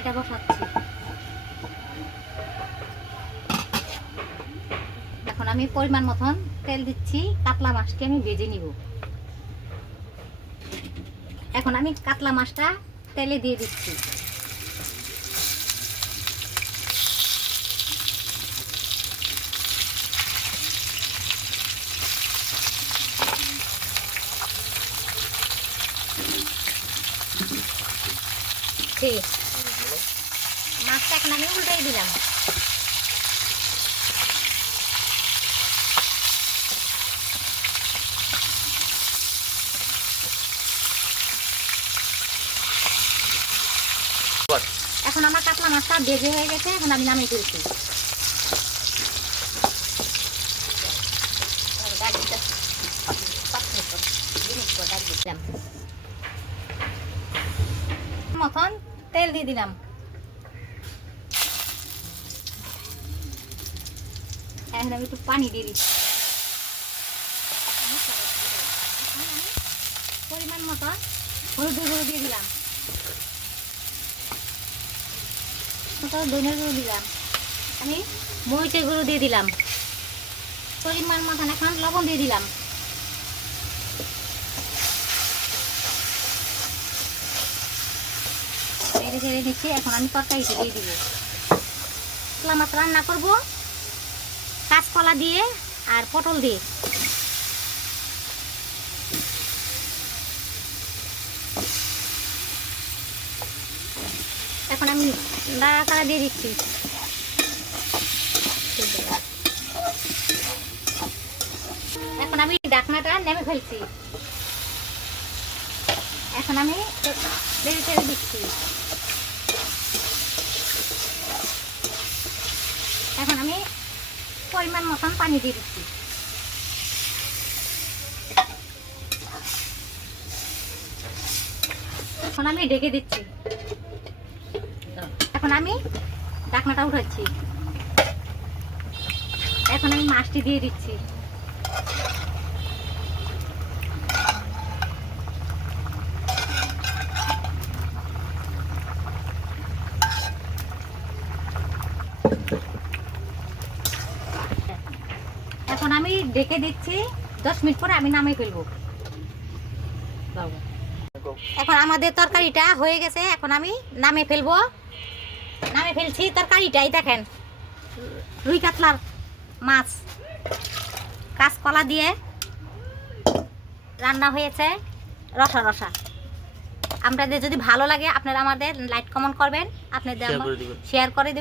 কড়াইটা বসাচ্ছি। এখন আমি পরিমাণ মতন তেল দিচ্ছি, কাতলা মাছটি আমি ভেজে নিব। এখন আমি কাতলা মাছটা তেলে দিয়ে দিচ্ছি। মাছটা এখন আমি উল্টাই দিলাম। এখন আমার কাতলা মাছটা ভেজে হয়ে গেছে, এখন আমি নামিয়ে ফেলছি। মতন তেল দিয়ে দিলাম। এখন আমি একটু পানি দিয়ে দিচ্ছি। পরিমাণ মতন হলুদের গুঁড়ো দিয়ে দিলাম, ধনের গুঁড়ো দিলাম, আমি মরিচের গুঁড়ো দিয়ে দিলাম, পরিমাণ মতন এখন লবণ দিয়ে দিলাম। ছেড়ে দিচ্ছি। এখন আমি তরকারিতে দিয়ে দিব। কাতলা মাছ রান্না করব কাঁচকলা দিয়ে আর পটল দিয়ে। এখন আমি নাড়াচাড়া দিয়ে দিচ্ছি। এখন আমি ঢাকনাটা নেমে ফেলছি। এখন আমি নেড়ে চেড়ে দিচ্ছি। এখন আমি পরিমাণ মতন পানি দিয়ে দিচ্ছি। এখন আমি ঢেকে দিচ্ছি। এখন আমি ঢাকনাটা উঠাচ্ছি। এখন আমি মাছটি দিয়ে দিচ্ছি। এখন আমি ঢেকে দিচ্ছি। 10 মিনিট পরে আমি নামিয়ে ফেলবো। এখন আমাদের তরকারিটা হয়ে গেছে। এখন আমি নামিয়ে ফেলবো। নামিয়ে ফেলছি তরকারিটাই। দেখেন, রুই কাতলার মাছ কাঁচকলা দিয়ে রান্না হয়েছে, রসা রসা। আপনাদের যদি ভালো লাগে আপনারা আমাদের লাইক কমেন্ট করবেন, আপনাদের শেয়ার করে দেবেন।